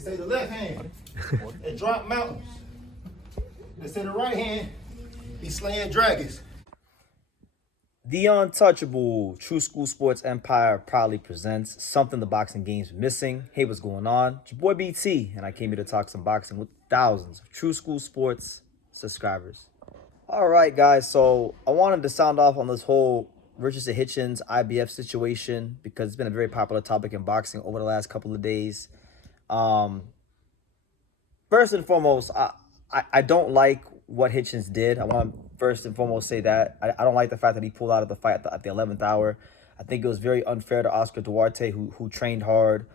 They say the left hand, it drop mountains. They say the right hand, be slaying dragons. The untouchable True School Sports Empire proudly presents something the boxing game's missing. Hey, what's going on? It's your boy BT, and I came here to talk some boxing with thousands of True School Sports subscribers. All right, guys, so I wanted to sound off on this whole Richardson Hitchins IBF situation because it's been a very popular topic in boxing over the last couple of days. First and foremost, I don't like what Hitchens did. I want to first and foremost say that. I don't like the fact that he pulled out of the fight at the 11th hour. I think it was very unfair to Oscar Duarte, who trained hard,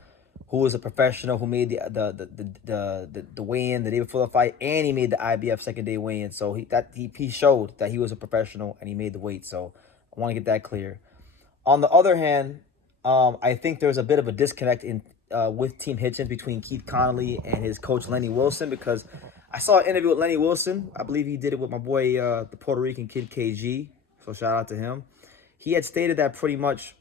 who was a professional, who made the weigh-in the day before the fight, and he made the IBF second day weigh-in. So he showed that he was a professional and he made the weight. So I want to get that clear. On the other hand, I think there's a bit of a disconnect with Team Hitchens between Keith Connolly and his coach Lenny Wilson, because I saw an interview with Lenny Wilson. I believe he did it with my boy, the Puerto Rican kid KG. So shout out to him. He had stated that pretty much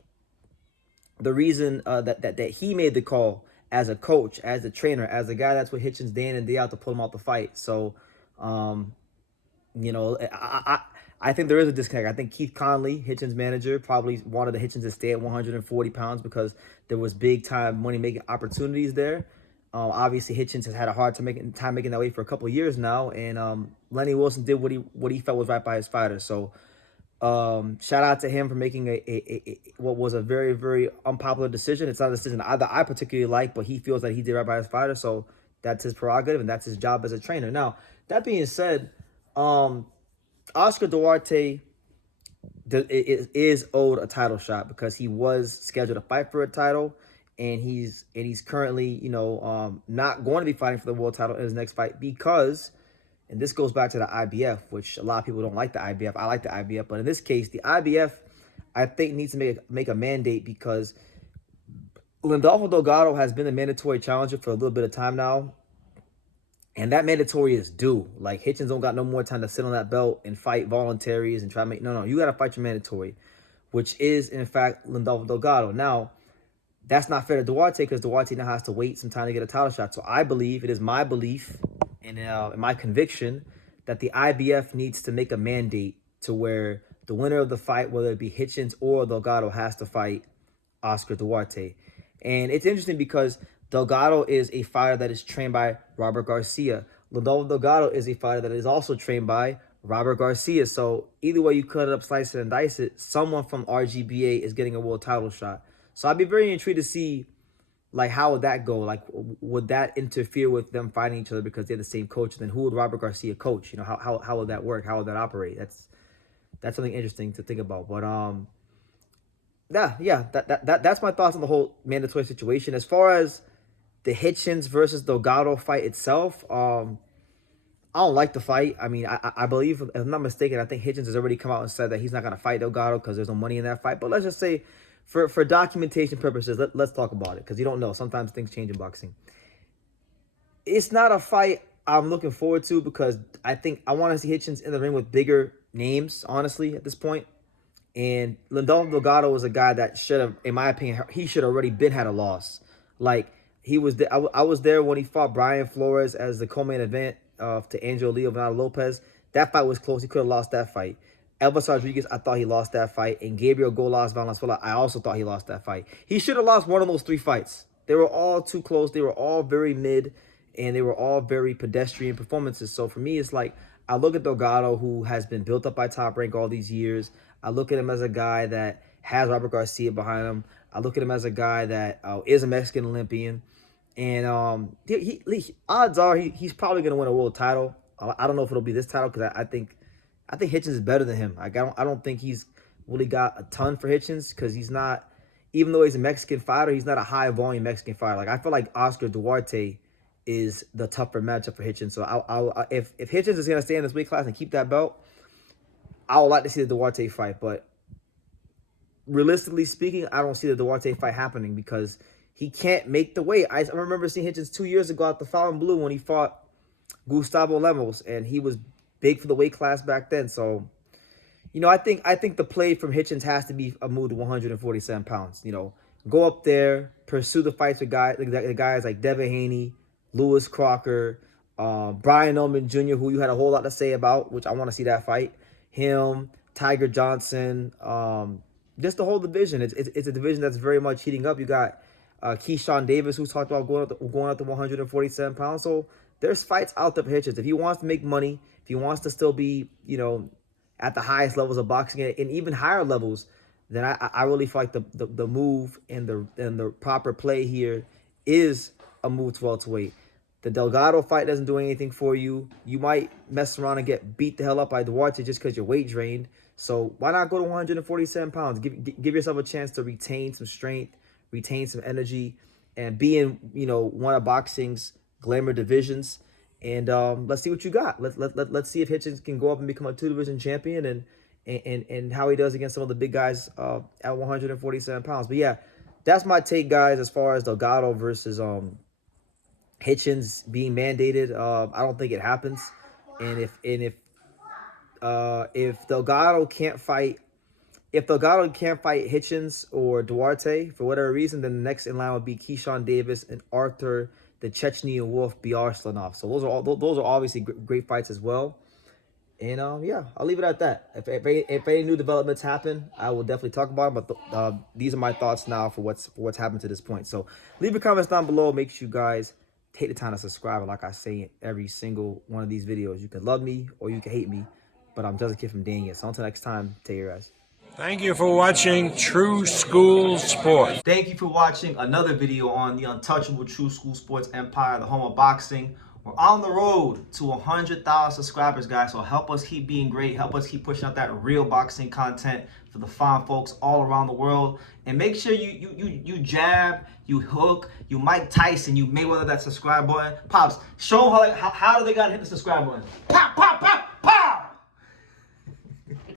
the reason that he made the call as a coach, as a trainer, as a guy that's with Hitchens day in and day out to pull him out the fight. So, you know, I think there is a disconnect. I think Keith Connolly, Hitchens' manager, probably wanted the Hitchens to stay at 140 pounds because there was big-time money-making opportunities there. Obviously, Hitchens has had a hard time making that weight for a couple of years now, and Lenny Wilson did what he felt was right by his fighter. So, shout out to him for making what was a very, very unpopular decision. It's not a decision that I particularly like, but he feels that he did right by his fighter, so that's his prerogative and that's his job as a trainer. Now, that being said, Oscar Duarte is owed a title shot because he was scheduled to fight for a title. And he's currently, you know, not going to be fighting for the world title in his next fight because, and this goes back to the IBF, which a lot of people don't like the IBF. I like the IBF, but in this case, the IBF, I think, needs to make a mandate because Lindolfo Delgado has been a mandatory challenger for a little bit of time now, and that mandatory is due. Like, Hitchens don't got no more time to sit on that belt and fight voluntaries and try to make, no, you got to fight your mandatory, which is, in fact, Lindolfo Delgado. Now, that's not fair to Duarte because Duarte now has to wait some time to get a title shot. So I believe, it is my belief and my conviction that the IBF needs to make a mandate to where the winner of the fight, whether it be Hitchens or Delgado, has to fight Oscar Duarte. And it's interesting because Delgado is a fighter that is trained by Robert Garcia. Lindolfo Delgado is a fighter that is also trained by Robert Garcia. So either way you cut it up, slice it, and dice it, someone from RGBA is getting a world title shot. So I'd be very intrigued to see, like, how would that go? Like, would that interfere with them fighting each other because they're the same coach? Then who would Robert Garcia coach? You know, how would that work? How would that operate? That's something interesting to think about. But that's my thoughts on the whole mandatory situation. As far as the Hitchens versus Delgado fight itself, I don't like the fight. I mean, I believe, if I'm not mistaken, I think Hitchens has already come out and said that he's not going to fight Delgado because there's no money in that fight. But let's just say, for documentation purposes, let's talk about it because you don't know. Sometimes things change in boxing. It's not a fight I'm looking forward to because I think I want to see Hitchens in the ring with bigger names, honestly, at this point. And Lindolfo Delgado was a guy that should have, in my opinion, he should have already had a loss. Like, he was there. I was there when he fought Brian Flores as the co-main event to Angelo Leo Venado Lopez. That fight was close. He could have lost that fight. Elvis Rodriguez, I thought he lost that fight. And Gabriel Golas Valenzuela, I also thought he lost that fight. He should have lost one of those three fights. They were all too close. They were all very mid, and they were all very pedestrian performances. So for me, it's like, I look at Delgado, who has been built up by Top Rank all these years. I look at him as a guy that has Robert Garcia behind him. I look at him as a guy that is a Mexican Olympian. And odds are he's probably going to win a world title. I don't know if it'll be this title because I think Hitchens is better than him. Like, I don't think he's really got a ton for Hitchens because he's not, even though he's a Mexican fighter, he's not a high volume Mexican fighter. Like, I feel like Oscar Duarte is the tougher matchup for Hitchens. So if Hitchens is going to stay in this weight class and keep that belt, I would like to see the Duarte fight. But realistically speaking, I don't see the Duarte fight happening because he can't make the weight. I remember seeing Hitchens 2 years ago at the Fallen Blue when he fought Gustavo Lemos, and he was big for the weight class back then. So, you know, I think the play from Hitchens has to be a move to 147 pounds. You know, go up there, pursue the fights with guys like Devin Haney, Lewis Crocker, Brian Ullman Jr., who you had a whole lot to say about, which I want to see that fight. Him, Tiger Johnson, just the whole division. It's a division that's very much heating up. You got Keyshawn Davis, who's talked about going up to 147 pounds. So there's fights out there for Hitchens. If he wants to make money, if he wants to still be, at the highest levels of boxing and even higher levels, then I really feel like the move and the proper play here is a move to welterweight. The Delgado fight doesn't do anything for you. You might mess around and get beat the hell up by Duarte just because your weight drained. So why not go to 147 pounds? Give yourself a chance to retain some strength, retain some energy, and be in one of boxing's glamour divisions. And let's see what you got. Let's see if Hitchens can go up and become a 2-division champion, and how he does against some of the big guys at 147 pounds. But yeah, that's my take, guys, as far as Delgado versus Hitchens being mandated. I don't think it happens. And if Delgado can't fight Hitchens or Duarte for whatever reason, then the next in line would be Keyshawn Davis and Arthur the Chechnyan Wolf Biarslanov. So those are obviously great fights as well. And yeah, I'll leave it at that. If any new developments happen, I will definitely talk about them. But these are my thoughts now for what's happened to this point. So leave your comments down below. Make sure you guys take the time to subscribe. And like I say in every single one of these videos, you can love me or you can hate me, but I'm just a kid from Daniel. So until next time, take care, guys. Thank you for watching True School Sports. Thank you for watching another video on the untouchable True School Sports Empire, the home of boxing. We're on the road to 100,000 subscribers, guys. So help us keep being great. Help us keep pushing out that real boxing content for the fine folks all around the world. And make sure you jab, you hook, you Mike Tyson, you Mayweather that subscribe button. Pops, show them how do they gotta hit the subscribe button. Pop, pop, pop.